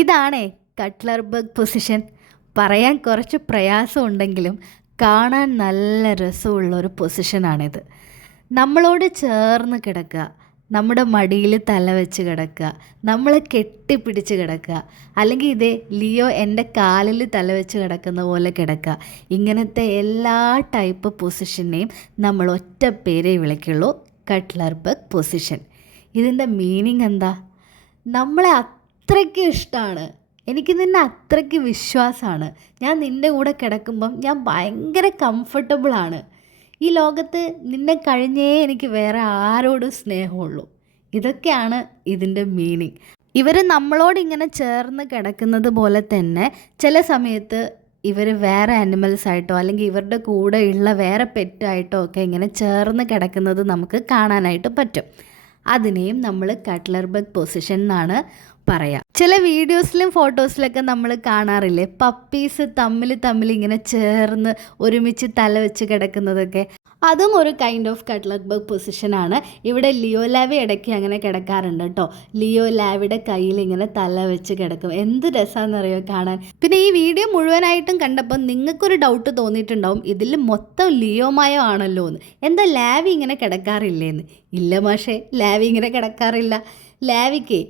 ഇതാണേ Cutler bug position. പറയാൻ കുറച്ച് പ്രയാസമുണ്ടെങ്കിലും കാണാൻ നല്ല രസമുള്ളൊരു പൊസിഷനാണിത്. നമ്മളോട് ചേർന്ന് കിടക്കുക, നമ്മുടെ മടിയിൽ തല വെച്ച് കിടക്കുക, നമ്മളെ കെട്ടിപ്പിടിച്ച് കിടക്കുക, അല്ലെങ്കിൽ ഇതേ ലിയോ എൻ്റെ കാലിൽ തല വെച്ച് കിടക്കുന്ന പോലെ കിടക്കുക. ഇങ്ങനത്തെ എല്ലാ ടൈപ്പ് പൊസിഷനെയും നമ്മൾ ഒറ്റ പേരേ വിളിക്കുള്ളൂ, കട്ട്ലർ ബഗ് പൊസിഷൻ. ഇതിൻ്റെ മീനിങ് എന്താ? നമ്മളെ അത്രയ്ക്ക് ഇഷ്ടമാണ്, എനിക്ക് നിന്നെ അത്രയ്ക്ക് വിശ്വാസമാണ്, ഞാൻ നിൻ്റെ കൂടെ കിടക്കുമ്പം ഞാൻ ഭയങ്കര കംഫർട്ടബിളാണ്, ഈ ലോകത്ത് നിന്നെ കഴിഞ്ഞേ എനിക്ക് വേറെ ആരോടും സ്നേഹമുള്ളൂ. ഇതൊക്കെയാണ് ഇതിൻ്റെ മീനിങ്. ഇവർ നമ്മളോട് ഇങ്ങനെ ചേർന്ന് കിടക്കുന്നത് പോലെ തന്നെ ചില സമയത്ത് ഇവർ വേറെ ആനിമൽസായിട്ടോ അല്ലെങ്കിൽ ഇവരുടെ കൂടെ ഉള്ള വേറെ പെറ്റായിട്ടോ ഒക്കെ ഇങ്ങനെ ചേർന്ന് കിടക്കുന്നത് നമുക്ക് കാണാനായിട്ട് പറ്റും. അതിനെയും നമ്മൾ കട്ട്ലർ ബഗ് പൊസിഷൻ എന്നാണ് പറയാം. ചില വീഡിയോസിലും ഫോട്ടോസിലൊക്കെ നമ്മൾ കാണാറില്ലേ പപ്പീസ് തമ്മിൽ ഇങ്ങനെ ചേർന്ന് ഒരുമിച്ച് തല വെച്ച് കിടക്കുന്നതൊക്കെ. അതും ഒരു കൈൻഡ് ഓഫ് കട്ട്ലർ ബഗ് പൊസിഷനാണ്. ഇവിടെ ലിയോ ലാവി ഇടയ്ക്ക് അങ്ങനെ കിടക്കാറുണ്ട് കേട്ടോ. ലിയോ ലാവിയുടെ കയ്യിൽ ഇങ്ങനെ തല വെച്ച് കിടക്കും. എന്ത് രസമാണെന്നറിയോ കാണാൻ. പിന്നെ ഈ വീഡിയോ മുഴുവനായിട്ടും കണ്ടപ്പോൾ നിങ്ങൾക്കൊരു ഡൗട്ട് തോന്നിയിട്ടുണ്ടാവും, ഇതിൽ മൊത്തം ലിയോമായോ ആണല്ലോ എന്ന്. എന്താ ലാവി ഇങ്ങനെ കിടക്കാറില്ലേന്ന്? ഇല്ല മാഷേ, ലാവി ഇങ്ങനെ കിടക്കാറില്ല. ലാവിക്ക്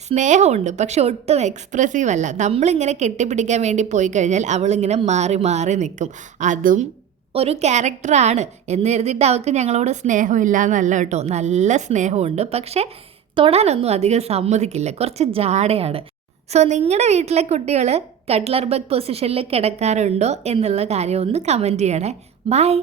സ്നേഹമുണ്ട്, പക്ഷെ ഒട്ടും എക്സ്പ്രസീവ് അല്ല. നമ്മളിങ്ങനെ കെട്ടിപ്പിടിക്കാൻ വേണ്ടി പോയി കഴിഞ്ഞാൽ അവളിങ്ങനെ മാറി മാറി നിൽക്കും. അതും ഒരു ക്യാരക്ടറാണ് എന്ന് കരുതിയിട്ട് അവൾക്ക് ഞങ്ങളോട് സ്നേഹമില്ല എന്നല്ല കേട്ടോ, നല്ല സ്നേഹമുണ്ട്. പക്ഷേ തൊടാനൊന്നും അധികം സമ്മതിക്കില്ല, കുറച്ച് ജാടയാണ്. സോ നിങ്ങളുടെ വീട്ടിലെ കുട്ടികൾ കട്ട്ലർ ബഗ് പൊസിഷനിൽ കിടക്കാറുണ്ടോ എന്നുള്ള കാര്യം ഒന്ന് കമൻറ്റ് ചെയ്യണേ. ബൈ.